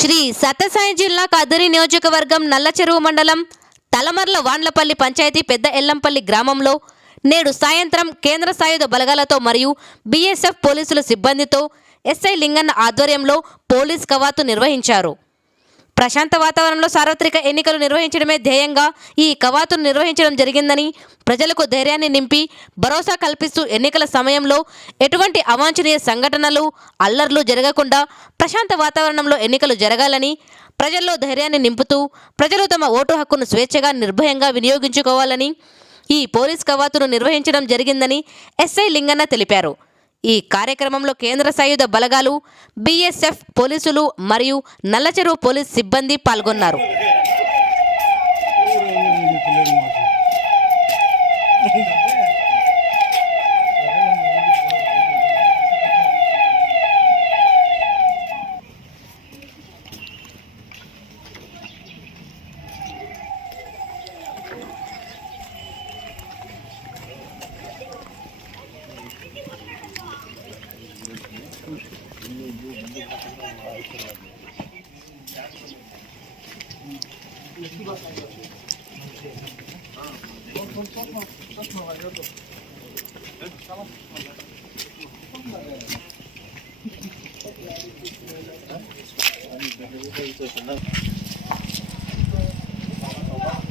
శ్రీ సత్యసాయి జిల్లా కదిరి నియోజకవర్గం నల్లచెరువు మండలం తలమర్ల వాండ్లపల్లి పంచాయతీ పెద్ద ఎల్లంపల్లి గ్రామంలో నేడు సాయంత్రం కేంద్ర సాయుధ బలగాలతో మరియు బీఎస్ఎఫ్ పోలీసుల సిబ్బందితో ఎస్ఐ లింగన్న ఆధ్వర్యంలో పోలీస్ కవాతు నిర్వహించారు. ప్రశాంత వాతావరణంలో సార్వత్రిక ఎన్నికలు నిర్వహించడమే ధ్యేయంగా ఈ కవాతును నిర్వహించడం జరిగిందని ప్రజలకు ధైర్యాన్ని నింపి భరోసా కల్పిస్తూ ఎన్నికల సమయంలో ఎటువంటి అవాంఛనీయ సంఘటనలు అల్లర్లు జరగకుండా ప్రశాంత వాతావరణంలో ఎన్నికలు జరగాలని ప్రజల్లో ధైర్యాన్ని నింపుతూ ప్రజలు తమ ఓటు హక్కును స్వేచ్ఛగా నిర్భయంగా వినియోగించుకోవాలని ఈ పోలీస్ కవాతును నిర్వహించడం జరిగిందని ఎస్ఐ లింగన్న తెలిపారు. ఈ కార్యక్రమంలో కేంద్ర సాయుధ బలగాలు బీఎస్ఎఫ్ పోలీసులు మరియు నల్లచెరువు పోలీస్ సిబ్బంది పాల్గొన్నారు.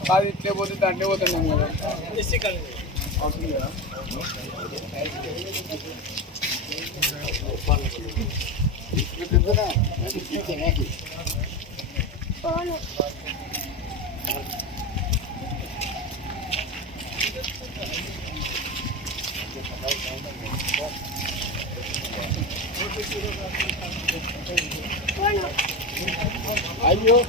కాదు ఇట్లే పోతే దాంట్లో పోతున్నాం కదా అవుతుంది కదా Bueno. Adiós.